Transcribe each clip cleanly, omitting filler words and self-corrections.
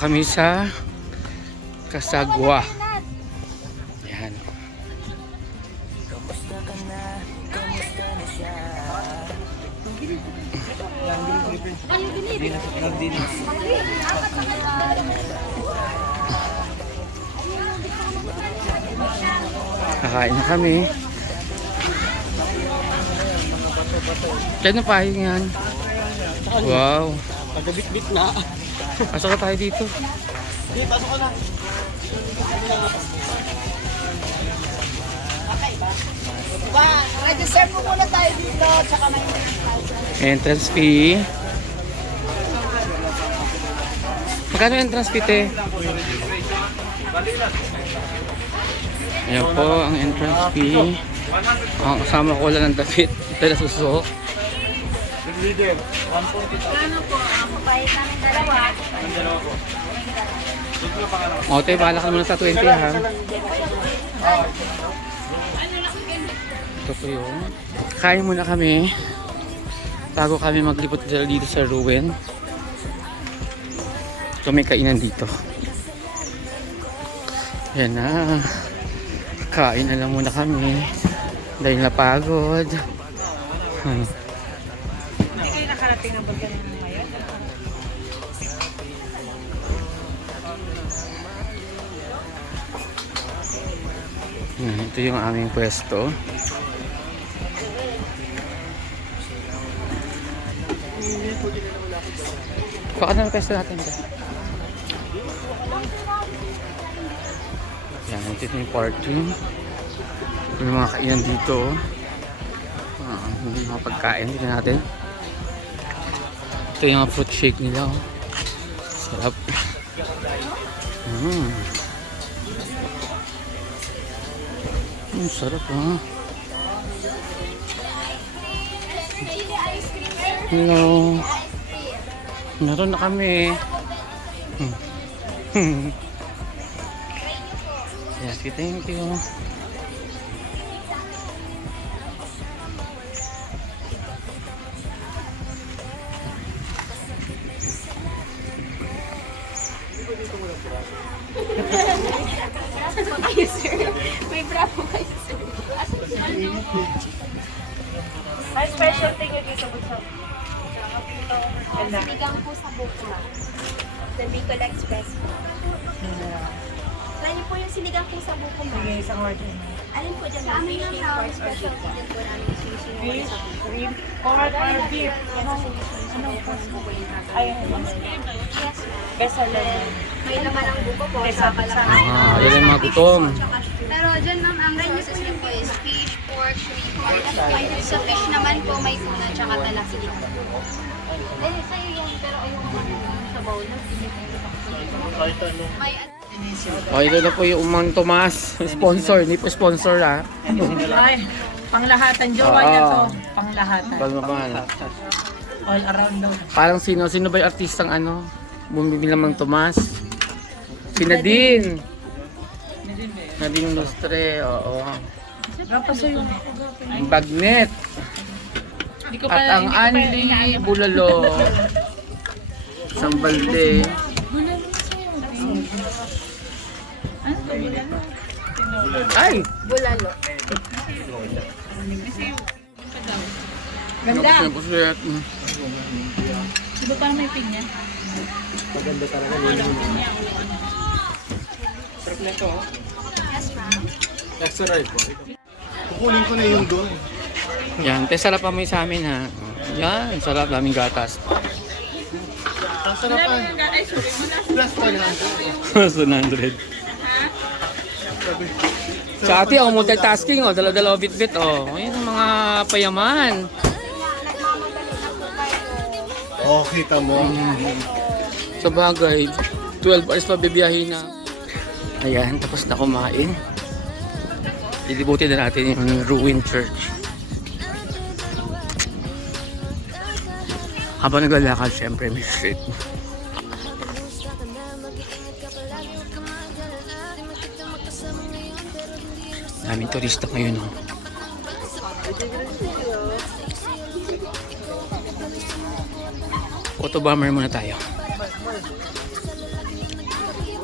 kami sa Casagua. Yan. Kakain na kami. Diyan na pahing yan. Wow. Pagkabit-bit na. Pasok na tayo dito. Di, pasok ka na. Register po muna tayo dito, tsaka may Entrance fee. Magkano entrance fee, te? Ayan po ang entrance fee. Ang kasama ko lang ng damit. Ito na susok. Leader, 140. Ano po, ang babayad namin dalawa. Po. O, te, bahala ka muna sa 20, ha? Ito po yun. Kain muna kami bago kami maglipot dito sa ruin. Ito may kainan dito. Yan na. Kain na lang muna kami dahil napagod. Hindi kayo nakarating ng bagay ngayon? Ito yung aming pwesto. Baka na pwesto natin ba? Yan, ito yung parking. Yung mga kainan dito. Hindi mga pagkain dito natin. Ito yung mga fruit shake nila. Sarap. Sarap, ha. Hello. Naroon na kami. Yes, thank you. Ay, sir. May bravo kayo, sir. Ay, special thing yung dito sa Sinigang po sa buko, ma'am. Sa Bicol Express po. Lagi po yung sinigang po sa buko, ma'am. Sige, isang order. Alin po dyan, ma'am? Fish, pork, specialty din po namin yung sinusunod Fish, sa buko. shrimp, pork, or beef. Anong Ay, Yes, ma'am. bestseller. May laman ang buko po, Okay, saka lang. Yan ang mga gutom. Pero dyan, ma'am, ang menu sa po is fish, pork, shrimp, pork. Sa fish naman po, may tuna, tsaka talasiling. Eh, sa'yo yan, pero ayun sa bowl. May O, ito na po yung Umang Tomas. Sponsor, hindi po sponsor, ha. Ay, panglahatan. Jowa niya to. Panglahatan. Palmaman. All around daw. Parang sino ba yung artistang bumibili ng Mang Tomas? Si Nadine. Nadine Lustre, oo. Rapa sa'yo. Ang Bagnet. At ang Anli Bulalo. Isang balde. Ay! bulalo. Ganda. Pusit. Di ba parang may pinya? Maganda talaga yun. Sarap na ito, oh. Yes, ma'am. Extra right po. Kukunin ko na yung doon. Yan, te sarap pa mo sa amin, ha. Yan, sarap, daming gatas. Ang sarapan. Plus 100. 100. Sa ate, multitasking, dala-dala bit-bit, Ayun ang mga payaman. Oh, kita mo. Sa bagay, 12 hours pa bibiyahin na. Ayan, tapos na kumain. Ilibutin na natin yung Ruin Church. Habang naglalakad, syempre may street. Daming turista ngayon, Photo bomber muna tayo.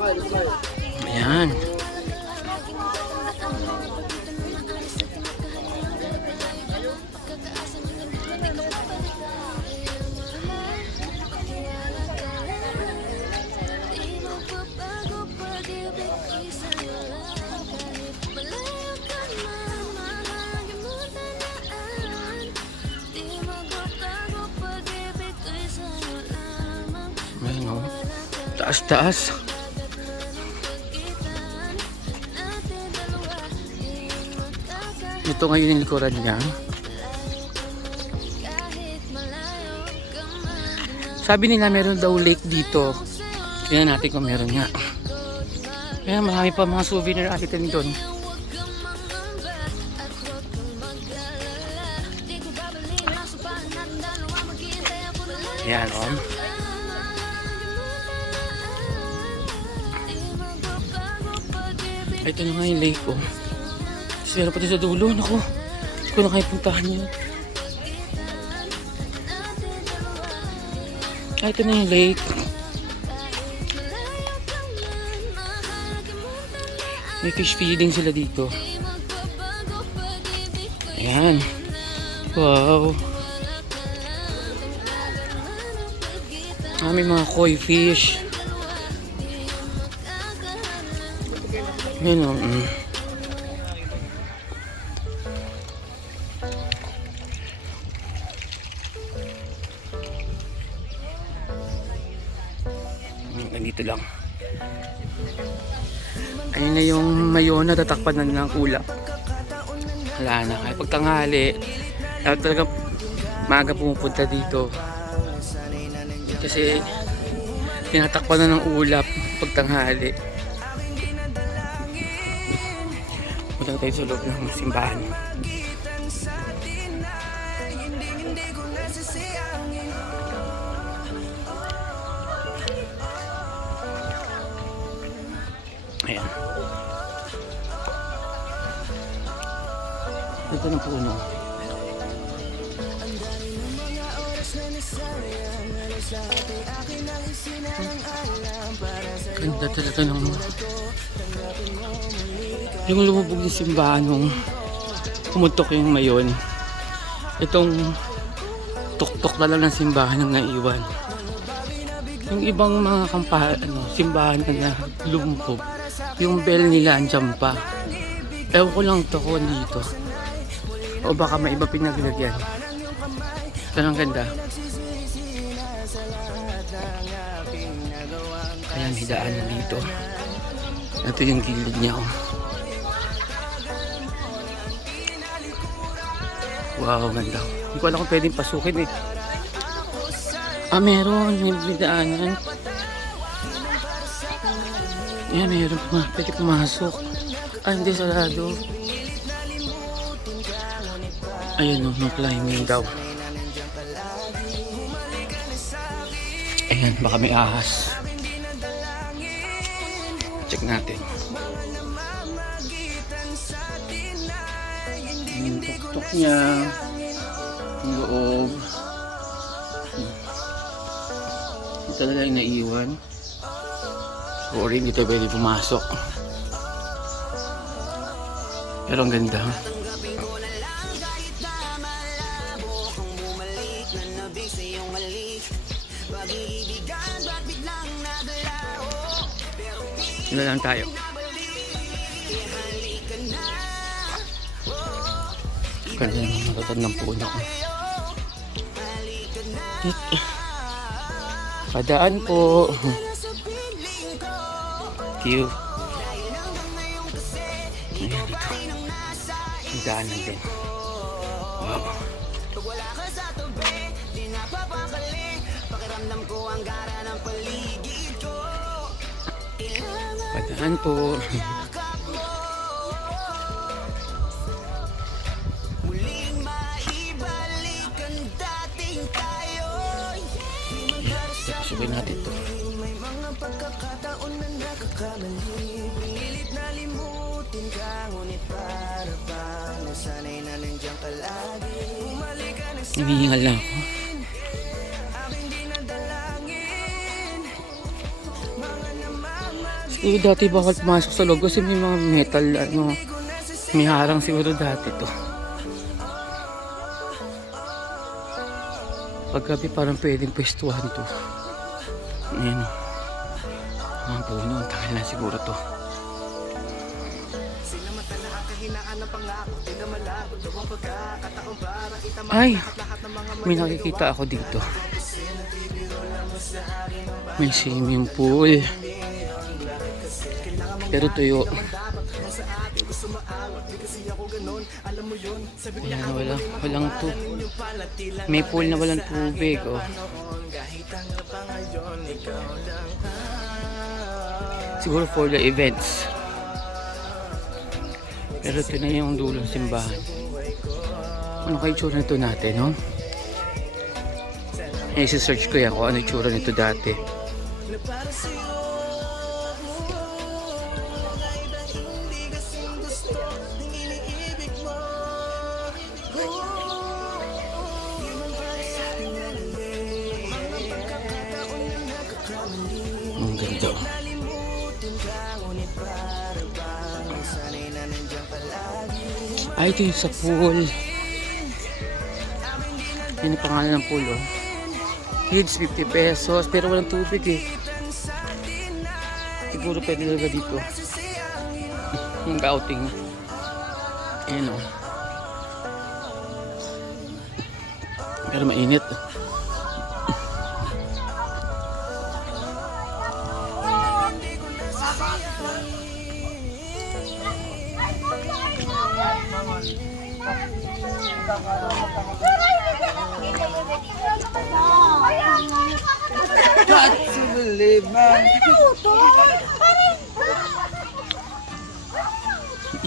Ayan. Ayan o. Taas-taas. Ito ngayon yung likuran niya. Sabi nila meron daw lake dito. Tingnan natin kung meron nga. Kaya marami pa mga souvenir item doon. Ayan o. Ito na nga yung lake o. Meron pati sa dulo, naku. Hindi ko na kaya puntahan yun. Ito na yung lake. May fish feeding sila dito. Ayan. Wow. May mga koi fish. Ayan o. Ganito lang. Ayun na yung mayon na tatakpan na ng ulap. Wala na. Kaya pag tanghali, dapat talaga maaga pumupunta dito. Kasi tinatakpan na ng ulap pag tanghali. Punta tayo sa loob ng simbahan. Ayan. Ito ng puno. Ganda talaga ng yung lumubog ng simbahan nung pumutok yung mayon. Itong tuktok na lang ng simbahan ang naiwan. Yung ibang mga simbahan na lumubog, yung bell nila andyan pa. Ewan ko lang ito kung dito. O baka may iba pinaglagyan. Ito ang ganda. Ayan, hidaan na dito. Ito yung gilid niya. Oh. Wow, ganda. Hindi ko alam kung pwedeng pasukin eh. Meron. May hidaanan. Ayan, meron pa. Pwede pumasok. Hindi, sarado. Ayan o, no climbing daw. Ayan, baka may ahas. Check natin. Yung tuktok niya. Yung loob. Ito talaga yung naiwan. Sorry, hindi tayo pwede pumasok. Pero ang ganda. Yun lang tayo. Ganda yung matatad ng puno. Padaan po. Cute. Ayan dito. Ang daanan din. Wow. Padaan po. Subuhin natin ito. Hinihingal lang ako. Dati bawal pumasok sa loob kasi may mga metal, ano, may harang siguro dati to. Paggabi parang pwedeng pwestuhan to. Ayan. Mga puno, ang tagal na siguro to. Ay, may nakikita ako dito. May swimming pool. Pero tuyo. Ayan, walang to. May pool na walang tubig, oh. Siguro for the events. Pero ito na yung dulong simbahan. Ano kayo tsura nito natin, no? I-search ko yan kung ano yung tsura nito dati. Ang ganda. Ay, ito yung sa pool. Yan ang pangalan ng pool, oh. Kids, 50 pesos. Pero walang tubig, eh. Siguro pwede talaga dito. Yung outing. Ayan, oh. Pero mainit.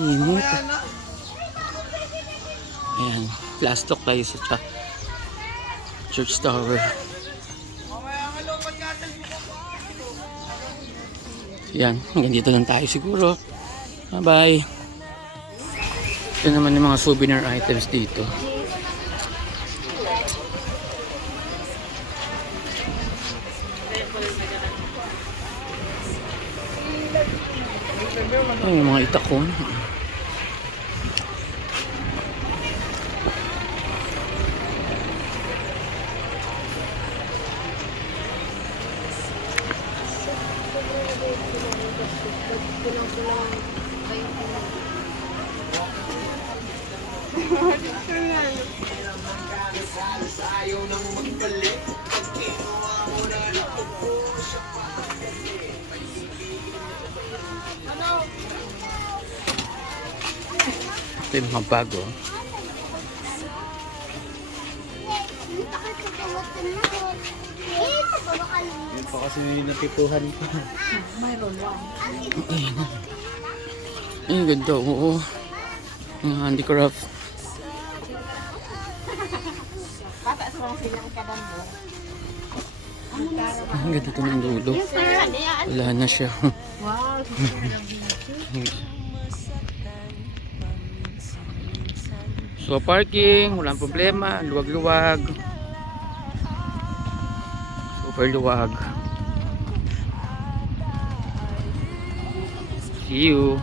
Init. Ayan, last talk tayo sa church tower. Yan, hanggang dito lang tayo siguro. Bye bye. Ito naman yung mga souvenir items dito. Ay, yung mga itakon. Ito yung mga bago. Yun pa kasi natipuhan ko. Ay, ganda. Oo. Mga handicraft. Ang ganda ito ng dulo. Wala na siya. So parking, walang problema, luwag-luwag. Super luwag. See you.